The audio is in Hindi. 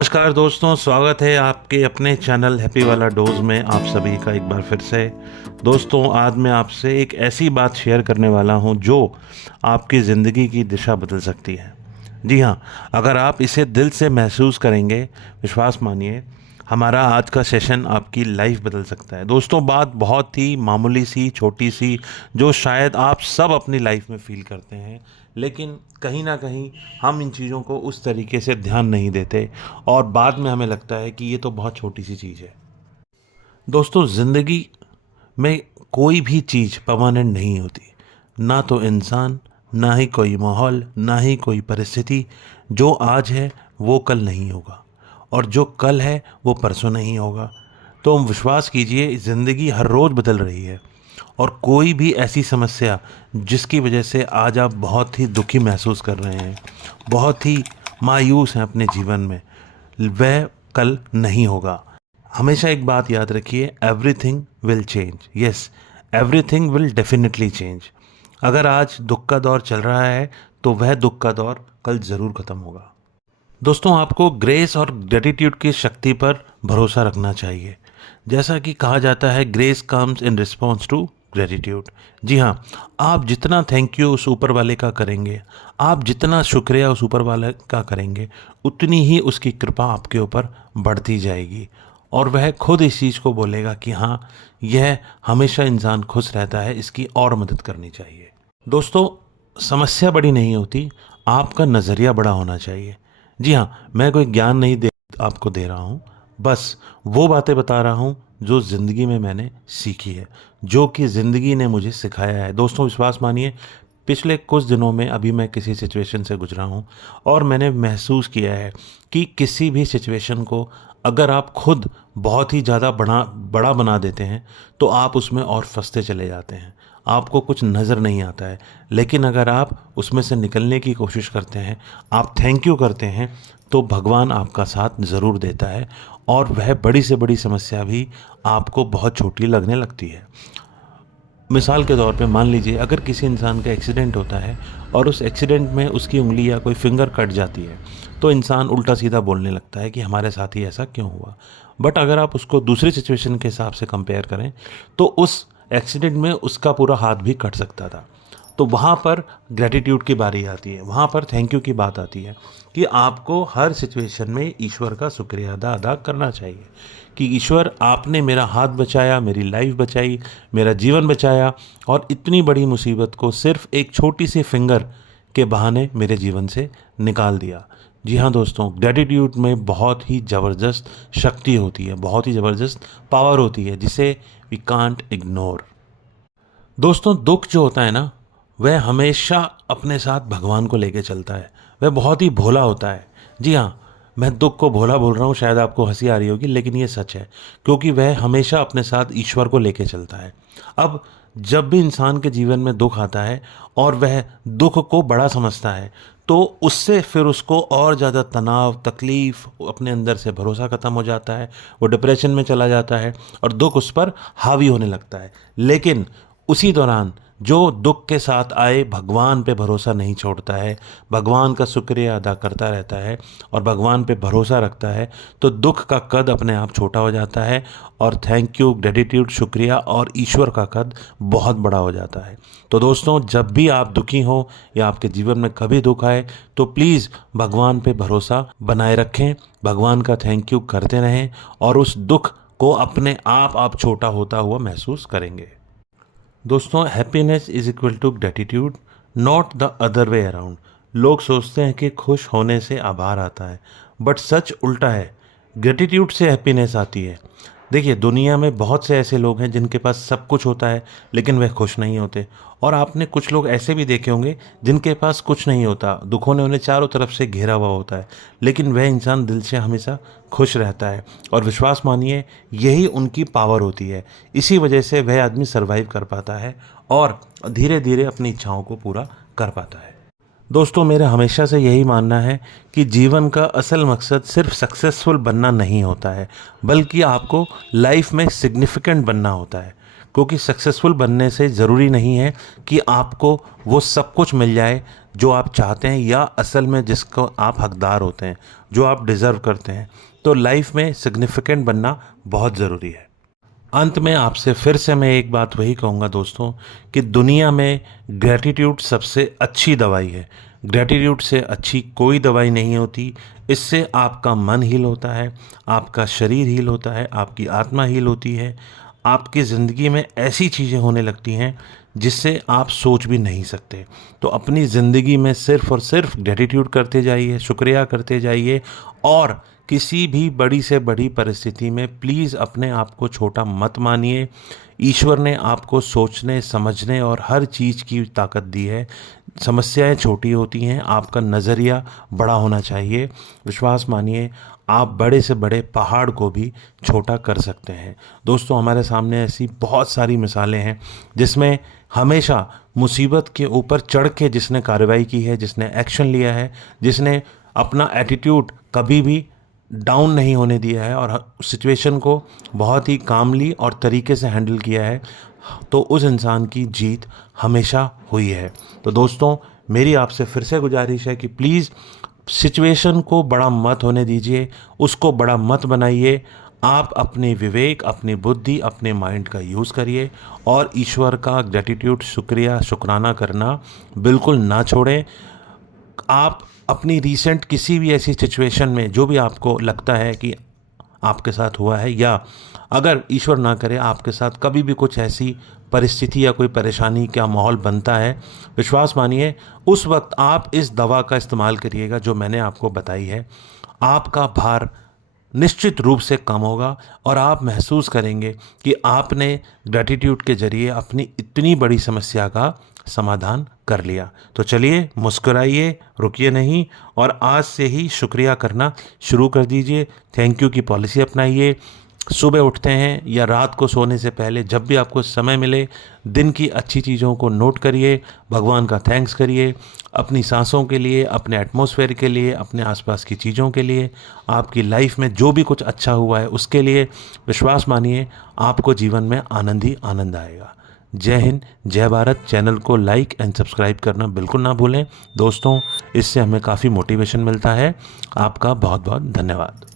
नमस्कार दोस्तों, स्वागत है आपके अपने चैनल हैप्पी वाला डोज में आप सभी का एक बार फिर से। दोस्तों, आज मैं आपसे एक ऐसी बात शेयर करने वाला हूं जो आपकी ज़िंदगी की दिशा बदल सकती है। जी हाँ, अगर आप इसे दिल से महसूस करेंगे, विश्वास मानिए, हमारा आज का सेशन आपकी लाइफ बदल सकता है। दोस्तों, बात बहुत ही मामूली सी, छोटी सी, जो शायद आप सब अपनी लाइफ में फील करते हैं, लेकिन कहीं ना कहीं हम इन चीज़ों को उस तरीके से ध्यान नहीं देते और बाद में हमें लगता है कि ये तो बहुत छोटी सी चीज़ है। दोस्तों, ज़िंदगी में कोई भी चीज़ परमानेंट नहीं होती। ना तो इंसान, ना ही कोई माहौल, ना ही कोई परिस्थिति। जो आज है वो कल नहीं होगा, और जो कल है वो परसों नहीं होगा। तो विश्वास कीजिए, ज़िंदगी हर रोज़ बदल रही है, और कोई भी ऐसी समस्या जिसकी वजह से आज आप बहुत ही दुखी महसूस कर रहे हैं, बहुत ही मायूस हैं अपने जीवन में, वह कल नहीं होगा। हमेशा एक बात याद रखिए, everything will change. Yes, everything will definitely change. अगर आज दुख का दौर चल रहा है तो वह दुख का दौर कल ज़रूर ख़त्म होगा। दोस्तों, आपको ग्रेस और ग्रेटिट्यूड की शक्ति पर भरोसा रखना चाहिए। जैसा कि कहा जाता है, grace comes in response to gratitude. जी हाँ, आप जितना थैंक यू उस ऊपर वाले का करेंगे, आप जितना शुक्रिया उस ऊपर वाले का करेंगे, उतनी ही उसकी कृपा आपके ऊपर बढ़ती जाएगी, और वह खुद इस चीज़ को बोलेगा कि हाँ, यह हमेशा इंसान खुश रहता है, इसकी और मदद करनी चाहिए। दोस्तों, समस्या बड़ी नहीं होती, आपका नज़रिया बड़ा होना चाहिए। जी हाँ, मैं कोई ज्ञान नहीं आपको दे रहा हूँ, बस वो बातें बता रहा हूँ जो ज़िंदगी में मैंने सीखी है, जो कि ज़िंदगी ने मुझे सिखाया है। दोस्तों, विश्वास मानिए, पिछले कुछ दिनों में अभी मैं किसी सिचुएशन से गुजरा हूँ, और मैंने महसूस किया है कि किसी भी सिचुएशन को अगर आप खुद बहुत ही ज़्यादा बड़ा बना देते हैं तो आप उसमें और फंसते चले जाते हैं, आपको कुछ नज़र नहीं आता है। लेकिन अगर आप उसमें से निकलने की कोशिश करते हैं, आप थैंक यू करते हैं, तो भगवान आपका साथ ज़रूर देता है, और वह बड़ी से बड़ी समस्या भी आपको बहुत छोटी लगने लगती है। मिसाल के तौर पे मान लीजिए, अगर किसी इंसान का एक्सीडेंट होता है और उस एक्सीडेंट में उसकी उंगली या कोई फिंगर कट जाती है, तो इंसान उल्टा सीधा बोलने लगता है कि हमारे साथ ही ऐसा क्यों हुआ। बट अगर आप उसको दूसरी सिचुएशन के हिसाब से कंपेयर करें, तो उस एक्सीडेंट में उसका पूरा हाथ भी कट सकता था। तो वहाँ पर ग्रेटिट्यूड की बारी आती है, वहाँ पर थैंक यू की बात आती है कि आपको हर सिचुएशन में ईश्वर का शुक्रिया अदा करना चाहिए कि ईश्वर, आपने मेरा हाथ बचाया, मेरी लाइफ बचाई, मेरा जीवन बचाया, और इतनी बड़ी मुसीबत को सिर्फ एक छोटी सी फिंगर के बहाने मेरे जीवन से निकाल दिया। जी हाँ दोस्तों, ग्रेटिट्यूड में बहुत ही ज़बरदस्त शक्ति होती है, बहुत ही ज़बरदस्त पावर होती है, जिसे वी कांट इग्नोर। दोस्तों, दुख जो होता है ना, वह हमेशा अपने साथ भगवान को लेके चलता है। वह बहुत ही भोला होता है। जी हाँ, मैं दुख को भोला बोल रहा हूँ, शायद आपको हंसी आ रही होगी, लेकिन ये सच है, क्योंकि वह हमेशा अपने साथ ईश्वर को लेके चलता है। अब जब भी इंसान के जीवन में दुख आता है और वह दुख को बड़ा समझता है, तो उससे फिर उसको और ज़्यादा तनाव, तकलीफ़, अपने अंदर से भरोसा ख़त्म हो जाता है, वो डिप्रेशन में चला जाता है और दुख उस पर हावी होने लगता है। लेकिन उसी दौरान जो दुख के साथ आए, भगवान पे भरोसा नहीं छोड़ता है, भगवान का शुक्रिया अदा करता रहता है और भगवान पे भरोसा रखता है, तो दुख का कद अपने आप छोटा हो जाता है, और थैंक यू, ग्रेटिट्यूड, शुक्रिया और ईश्वर का कद बहुत बड़ा हो जाता है। तो दोस्तों, जब भी आप दुखी हो या आपके जीवन में कभी दुख आए, तो प्लीज़ भगवान पे भरोसा बनाए रखें, भगवान का थैंक यू करते रहें, और उस दुख को अपने आप छोटा होता हुआ महसूस करेंगे। दोस्तों, happiness is equal to gratitude, not the other way around. लोग सोचते हैं कि खुश होने से आभार आता है, बट सच उल्टा है, ग्रेटिट्यूड से हैप्पीनेस आती है। देखिए, दुनिया में बहुत से ऐसे लोग हैं जिनके पास सब कुछ होता है लेकिन वह खुश नहीं होते, और आपने कुछ लोग ऐसे भी देखे होंगे जिनके पास कुछ नहीं होता, दुखों ने उन्हें चारों तरफ से घेरा हुआ होता है, लेकिन वह इंसान दिल से हमेशा खुश रहता है। और विश्वास मानिए, यही उनकी पावर होती है। इसी वजह से वह आदमी सर्वाइव कर पाता है और धीरे धीरे अपनी इच्छाओं को पूरा कर पाता है। दोस्तों, मेरा हमेशा से यही मानना है कि जीवन का असल मकसद सिर्फ सक्सेसफुल बनना नहीं होता है, बल्कि आपको लाइफ में सिग्निफिकेंट बनना होता है। क्योंकि सक्सेसफुल बनने से ज़रूरी नहीं है कि आपको वो सब कुछ मिल जाए जो आप चाहते हैं या असल में जिसको आप हकदार होते हैं, जो आप डिज़र्व करते हैं। तो लाइफ में सिग्निफिकेंट बनना बहुत ज़रूरी है। अंत में आपसे फिर से मैं एक बात वही कहूँगा दोस्तों, कि दुनिया में ग्रैटिट्यूड सबसे अच्छी दवाई है। ग्रैटिट्यूड से अच्छी कोई दवाई नहीं होती। इससे आपका मन हील होता है, आपका शरीर हील होता है, आपकी आत्मा हील होती है। आपकी ज़िंदगी में ऐसी चीज़ें होने लगती हैं जिससे आप सोच भी नहीं सकते। तो अपनी ज़िंदगी में सिर्फ़ और सिर्फ ग्रैटिट्यूड करते जाइए, शुक्रिया करते जाइए, और किसी भी बड़ी से बड़ी परिस्थिति में प्लीज़ अपने आप को छोटा मत मानिए। ईश्वर ने आपको सोचने, समझने और हर चीज़ की ताकत दी है। समस्याएं छोटी होती हैं, आपका नज़रिया बड़ा होना चाहिए। विश्वास मानिए, आप बड़े से बड़े पहाड़ को भी छोटा कर सकते हैं। दोस्तों, हमारे सामने ऐसी बहुत सारी मिसालें हैं जिसमें हमेशा मुसीबत के ऊपर चढ़ के जिसने कार्रवाई की है, जिसने एक्शन लिया है, जिसने अपना एटीट्यूड कभी भी डाउन नहीं होने दिया है और सिचुएशन को बहुत ही कामली और तरीके से हैंडल किया है, तो उस इंसान की जीत हमेशा हुई है। तो दोस्तों, मेरी आपसे फिर से गुजारिश है कि प्लीज़ सिचुएशन को बड़ा मत होने दीजिए, उसको बड़ा मत बनाइए। आप अपने विवेक, अपनी बुद्धि, अपने माइंड का यूज़ करिए और ईश्वर का ग्रैटिट्यूड, शुक्रिया, शुक्राना करना बिल्कुल ना छोड़ें। आप अपनी रीसेंट किसी भी ऐसी सिचुएशन में जो भी आपको लगता है कि आपके साथ हुआ है, या अगर ईश्वर ना करे आपके साथ कभी भी कुछ ऐसी परिस्थिति या कोई परेशानी का माहौल बनता है, विश्वास मानिए उस वक्त आप इस दवा का इस्तेमाल करिएगा जो मैंने आपको बताई है। आपका भार निश्चित रूप से कम होगा और आप महसूस करेंगे कि आपने ग्रैटिट्यूड के ज़रिए अपनी इतनी बड़ी समस्या का समाधान कर लिया। तो चलिए, मुस्कुराइए, रुकिए नहीं और आज से ही शुक्रिया करना शुरू कर दीजिए। थैंक यू की पॉलिसी अपनाइए। सुबह उठते हैं या रात को सोने से पहले जब भी आपको समय मिले, दिन की अच्छी चीज़ों को नोट करिए, भगवान का थैंक्स करिए, अपनी सांसों के लिए, अपने एटमॉस्फेयर के लिए, अपने आसपास की चीज़ों के लिए, आपकी लाइफ में जो भी कुछ अच्छा हुआ है उसके लिए। विश्वास मानिए, आपको जीवन में आनंद ही आनंद आएगा। जय हिंद, जय भारत। चैनल को लाइक एंड सब्सक्राइब करना बिल्कुल ना भूलें दोस्तों, इससे हमें काफ़ी मोटिवेशन मिलता है। आपका बहुत बहुत धन्यवाद।